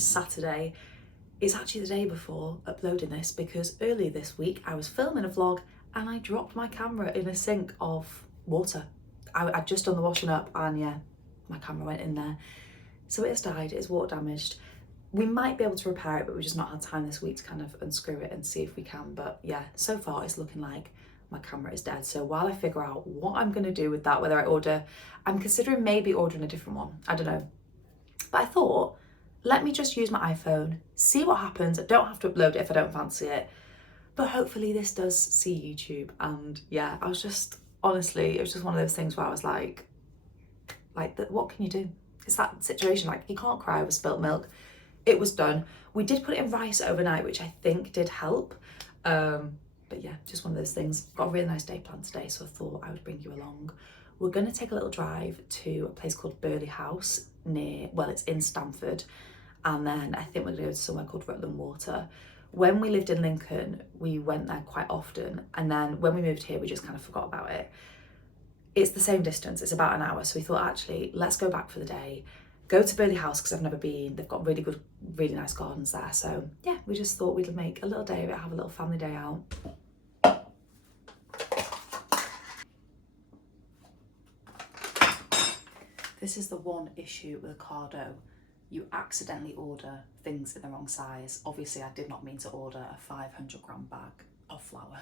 It's Saturday. It's actually the day before uploading this because earlier this week I was filming a vlog and I dropped my camera in a sink of water. I'd just done the washing up and yeah, my camera went in there. So it has died, it's water damaged. We might be able to repair it, but we've just not had time this week to kind of unscrew it and see if we can. But yeah, so far it's looking like my camera is dead. So while I figure out what I'm gonna do with that, whether I'm considering maybe ordering a different one, I don't know. But I thought, let me just use my iPhone, see what happens. I don't have to upload it if I don't fancy it. But hopefully this does see YouTube. And yeah, I was just, honestly, it was just one of those things where I was like, what can you do? It's that situation, like you can't cry over spilt milk. It was done. We did put it in rice overnight, which I think did help. But yeah, just one of those things. Got a really nice day planned today, so I thought I would bring you along. We're gonna take a little drive to a place called Burghley House it's in Stamford. And then I think we're gonna go to somewhere called Rutland Water. When we lived in Lincoln, we went there quite often. And then when we moved here, we just kind of forgot about it. It's the same distance, it's about an hour. So we thought, actually, let's go back for the day, go to Burghley House because I've never been. They've got really nice gardens there. So yeah, we just thought we'd make a little day of it, have a little family day out. This is the one issue with Ocado. You accidentally order things in the wrong size. Obviously, I did not mean to order a 500 gram bag of flour.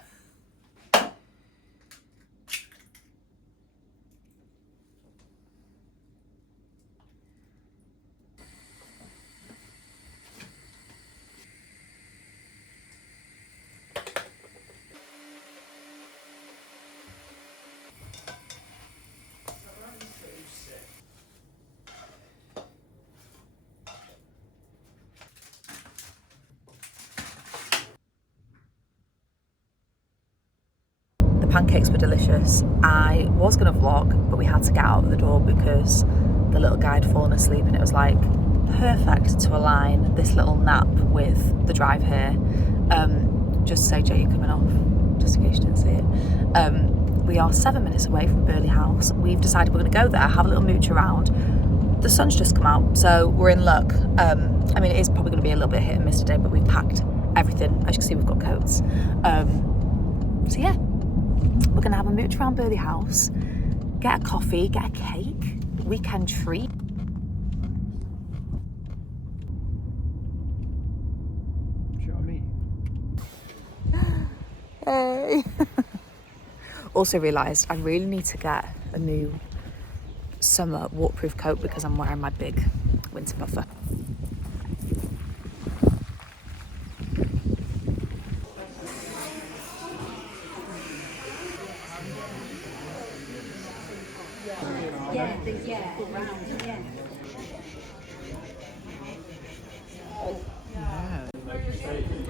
Pancakes were delicious. I was gonna vlog, but we had to get out of the door because the little guy had fallen asleep, and it was like perfect to align this little nap with the drive here. Just to say, Jay, you're coming off, just in case you didn't see it. We are 7 minutes away from Burghley House. We've decided we're gonna go there, have a little mooch around. The sun's just come out, so we're in luck. I mean, it is probably gonna be a little bit hit and miss today, but we've packed everything. As you can see, we've got coats. So yeah. We're gonna have a mooch around Burghley House, get a coffee, get a cake, weekend treat. Do you know what I mean? Hey! Also realised I really need to get a new summer waterproof coat because I'm wearing my big winter puffer.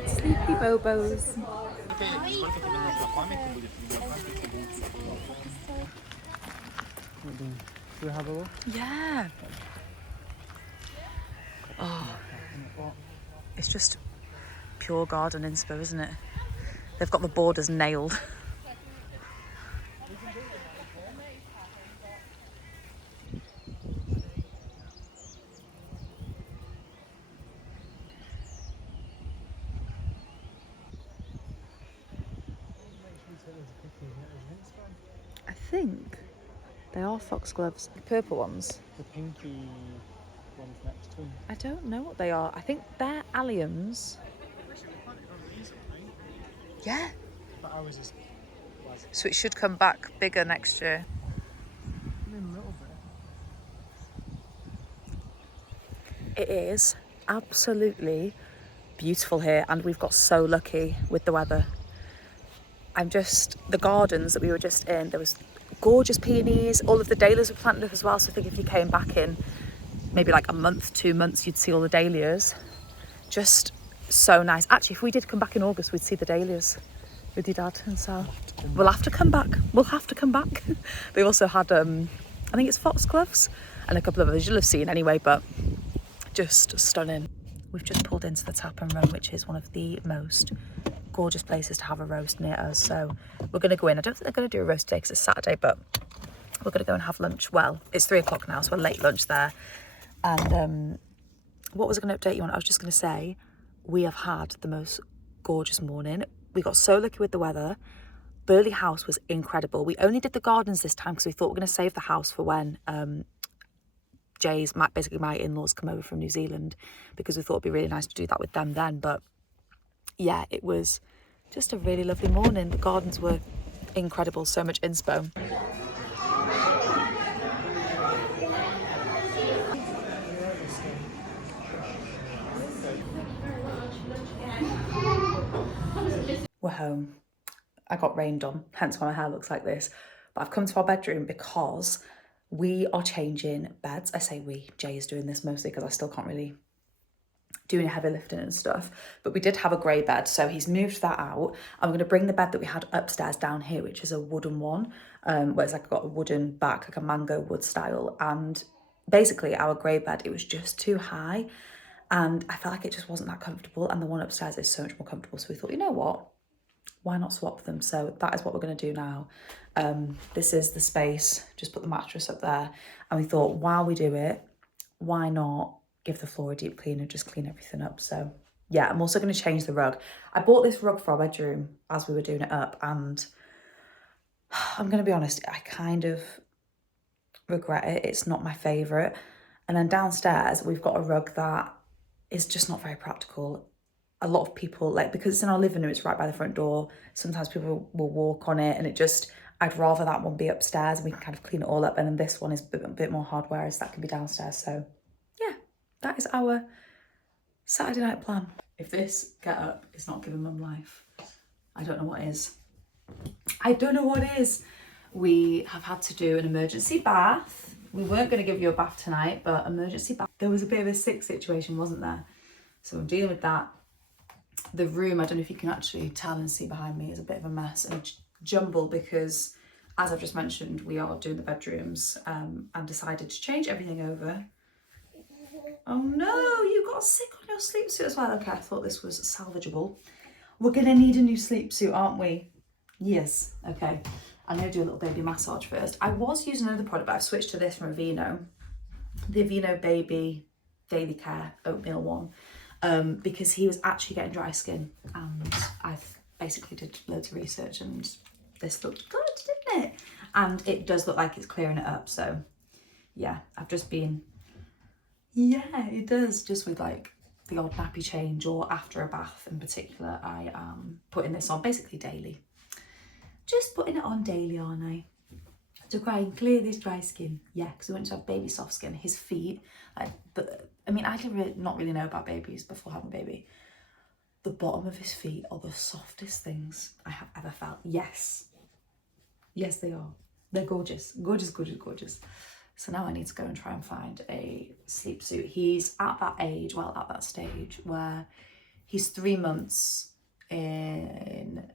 Sleepy Bobos. Do we have a look? Yeah. Oh, it's just pure garden inspo, isn't it? They've got the borders nailed. I think they are foxgloves. The purple ones. The pinky ones next to them. I don't know what they are. I think they're alliums. Yeah. But ours is... So it should come back bigger next year. I mean, a little bit. It is absolutely beautiful here, and we've got so lucky with the weather. The gardens that we were just in, there was gorgeous peonies, all of the dahlias were planted up as well, so I think if you came back in maybe like a month, 2 months, you'd see all the dahlias. Just so nice. Actually, if we did come back in August, we'd see the dahlias with your dad and Sal. We'll have to come back. We'll have to come back. They also had, I think it's foxgloves and a couple of others you'll have seen anyway, but just stunning. We've just pulled into the Tap and Run, which is one of the most gorgeous places to have a roast near us. So we're going to go in. I don't think they're going to do a roast today because it's Saturday, but we're going to go and have lunch. Well, it's 3 o'clock now, so a late lunch there. And what was I going to update you on? I was just going to say, we have had the most gorgeous morning. We got so lucky with the weather. Burghley House was incredible. We only did the gardens this time because we thought we were going to save the house for when basically my in-laws come over from New Zealand, because we thought it'd be really nice to do that with them then. But yeah, it was just a really lovely morning. The gardens were incredible, so much inspo. We're home. I got rained on, hence why my hair looks like this. But I've come to our bedroom because we are changing beds. I say we, Jay is doing this mostly because I still can't really do any heavy lifting and stuff. But we did have a grey bed, so he's moved that out. I'm going to bring the bed that we had upstairs down here, which is a wooden one, where it's like got a wooden back, like a mango wood style. And basically our grey bed, it was just too high. And I felt like it just wasn't that comfortable. And the one upstairs is so much more comfortable. So we thought, you know what? Why not swap them? So that is what we're going to do now. This is the space, just put the mattress up there. And we thought, while we do it, why not give the floor a deep clean and just clean everything up? So yeah, I'm also going to change the rug. I bought this rug for our bedroom as we were doing it up, and I'm going to be honest, I kind of regret it. It's not my favourite. And then downstairs, we've got a rug that is just not very practical. A lot of people, like, because it's in our living room, it's right by the front door, sometimes people will walk on it, and it just, I'd rather that one be upstairs and we can kind of clean it all up, and then this one is a bit more hardware, so that can be downstairs. So yeah, that is our Saturday night plan. If this get up is not giving mum life, I don't know what is. I don't know what is. We have had to do an emergency bath. We weren't going to give you a bath tonight, but emergency bath. There was a bit of a sick situation, wasn't there? So I'm dealing with that. The room, I don't know if you can actually tell and see behind me, is a bit of a mess and jumble because, as I've just mentioned, we are doing the bedrooms and decided to change everything over. Oh no, you got sick on your sleep suit as well. Okay, I thought this was salvageable. We're gonna need a new sleep suit, aren't we? Yes. Okay, I'm gonna do a little baby massage first. I was using another product, but I've switched to this from Aveeno, the Aveeno Baby Daily Care Oatmeal one. Because he was actually getting dry skin, and I've basically did loads of research, and this looked good, didn't it? And it does look like it's clearing it up. So yeah, I've just been, yeah, it does, just with like the odd nappy change or after a bath in particular, I am putting this on basically daily. Just putting it on daily, aren't I? To try and clear this dry skin. Yeah, because we want to have baby soft skin. His feet, like, I mean, I did not really know about babies before having a baby. The bottom of his feet are the softest things I have ever felt. Yes. Yes, they are. They're gorgeous. Gorgeous, gorgeous, gorgeous. So now I need to go and try and find a sleep suit. He's at that age, well, at that stage where he's 3 months in,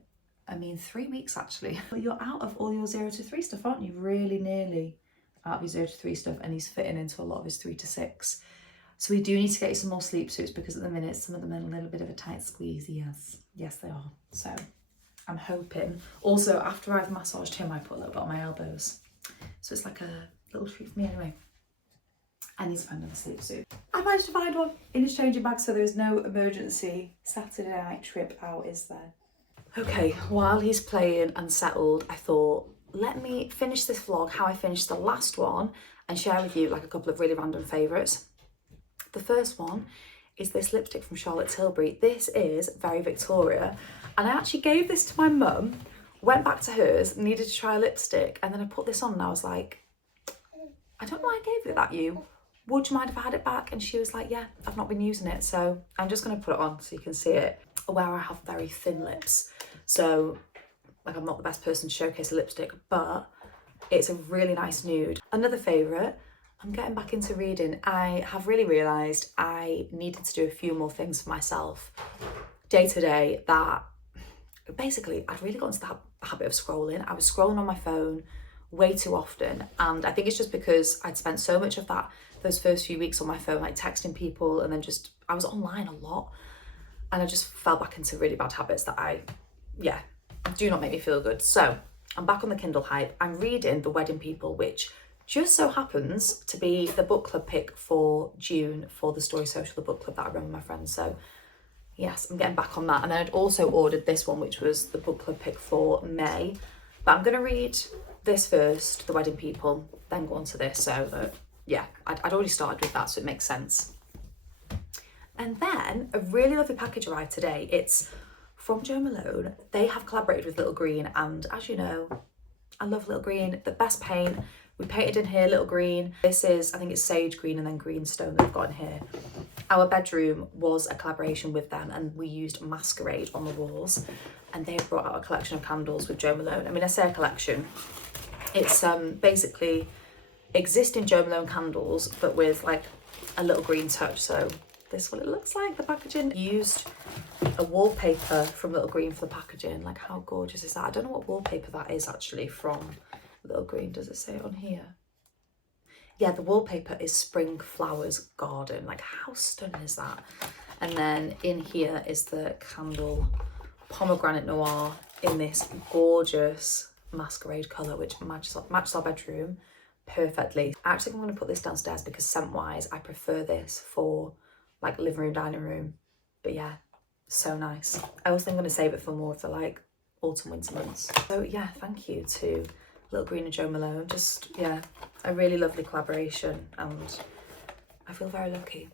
3 weeks actually. But you're out of all your 0 to 3 stuff, aren't you? Really nearly out of your 0 to 3 stuff, and he's fitting into a lot of his 3 to 6. So we do need to get you some more sleep suits, because at the minute some of them are a little bit of a tight squeeze. Yes they are. So I'm hoping. Also, after I've massaged him, I put a little bit on my elbows, so it's like a little treat for me. Anyway, I need to find another sleep suit. I managed to find one in his changing bag, so there's no emergency Saturday night trip out, is there? Okay, while he's playing and settled, I thought, let me finish this vlog how I finished the last one and share with you like a couple of really random favourites. The first one is this lipstick from Charlotte Tilbury. This is Very Victoria, and I actually gave this to my mum, went back to hers, needed to try a lipstick, and then I put this on and I was like, I don't know why I gave that you. Would you mind if I had it back? And she was like, yeah, I've not been using it. So I'm just going to put it on so you can see it. Where I have very thin lips, so like I'm not the best person to showcase a lipstick, but it's a really nice nude. Another favourite, I'm getting back into reading. I have really realised I needed to do a few more things for myself day to day, that basically I'd really got into the habit of scrolling. I was scrolling on my phone way too often, and I think it's just because I'd spent so much of those first few weeks on my phone, like texting people, and then just I was online a lot, and I just fell back into really bad habits that do not make me feel good. So I'm back on the Kindle hype. I'm reading The Wedding People, which just so happens to be the book club pick for June for the Story Social, the book club that I run with my friends. So yes, I'm getting back on that. And then I'd also ordered this one, which was the book club pick for May. But I'm going to read this first, The Wedding People, then go on to this. So that, yeah, I'd already started with that, so it makes sense. And then a really lovely package arrived today. It's from Jo Malone. They have collaborated with Little Green, and as you know, I love Little Green. The best paint. We painted in here Little Green. This is, I think it's sage green and then greenstone that I've got in here. Our bedroom was a collaboration with them, and we used Masquerade on the walls, and they brought out a collection of candles with Jo Malone. I mean, I say a collection. It's basically existing Jo Malone candles, but with like a little green touch. So this is what it looks like, the packaging. Used a wallpaper from Little Green for the packaging. Like, how gorgeous is that? I don't know what wallpaper that is actually from Little Green. Does it say it on here? Yeah, the wallpaper is Spring Flowers Garden. Like, how stunning is that? And then in here is the candle Pomegranate Noir in this gorgeous masquerade colour, which matches our bedroom perfectly. Actually, I'm going to put this downstairs because scent-wise, I prefer this for like living room, dining room. But yeah, so nice. I also think I'm going to save it for more of the like autumn, winter months. So yeah, thank you to Little Green and Jo Malone. Just, yeah, a really lovely collaboration, and I feel very lucky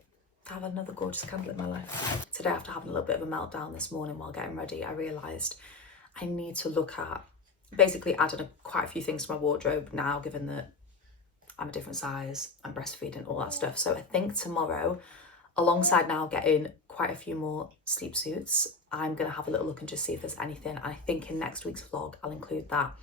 to have another gorgeous candle in my life. Today, after having a little bit of a meltdown this morning while getting ready, I realised I need to look at basically adding quite a few things to my wardrobe now, given that I'm a different size, I'm breastfeeding, all that stuff. So I think tomorrow, alongside now getting quite a few more sleep suits, I'm going to have a little look and just see if there's anything. I think in next week's vlog, I'll include that.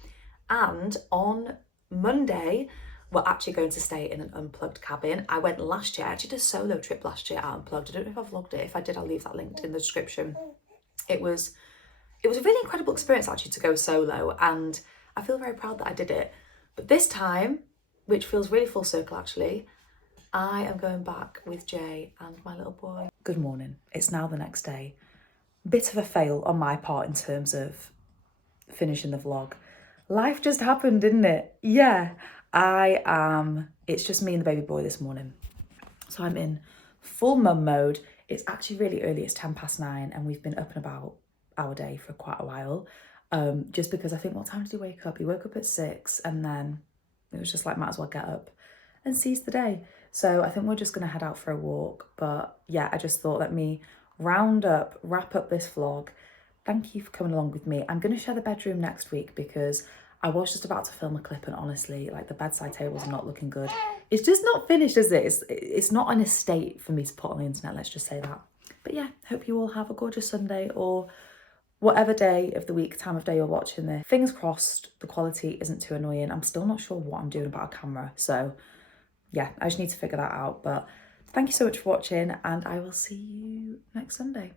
And on Monday, we're actually going to stay in an unplugged cabin. I went last year, I actually did a solo trip last year out unplugged. I don't know if I've vlogged it. If I did, I'll leave that linked in the description. It was a really incredible experience actually to go solo, and I feel very proud that I did it. But this time, which feels really full circle actually, I am going back with Jay and my little boy. Good morning. It's now the next day. Bit of a fail on my part in terms of finishing the vlog. Life just happened, didn't it? Yeah, it's just me and the baby boy this morning. So I'm in full mum mode. It's actually really early, it's 9:10, and we've been up and about our day for quite a while. Just because I think, what time did he wake up? He woke up at 6, and then it was just like, might as well get up and seize the day. So I think we're just gonna head out for a walk. But yeah, I just thought, let me wrap up this vlog. Thank you for coming along with me. I'm gonna share the bedroom next week because I was just about to film a clip, and honestly, like, the bedside table's not looking good. It's just not finished, is it? It's not in a state for me to put on the internet, let's just say that. But yeah, hope you all have a gorgeous Sunday, or whatever day of the week, time of day you're watching this. Fingers crossed the quality isn't too annoying. I'm still not sure what I'm doing about a camera, so yeah, I just need to figure that out. But thank you so much for watching, and I will see you next Sunday.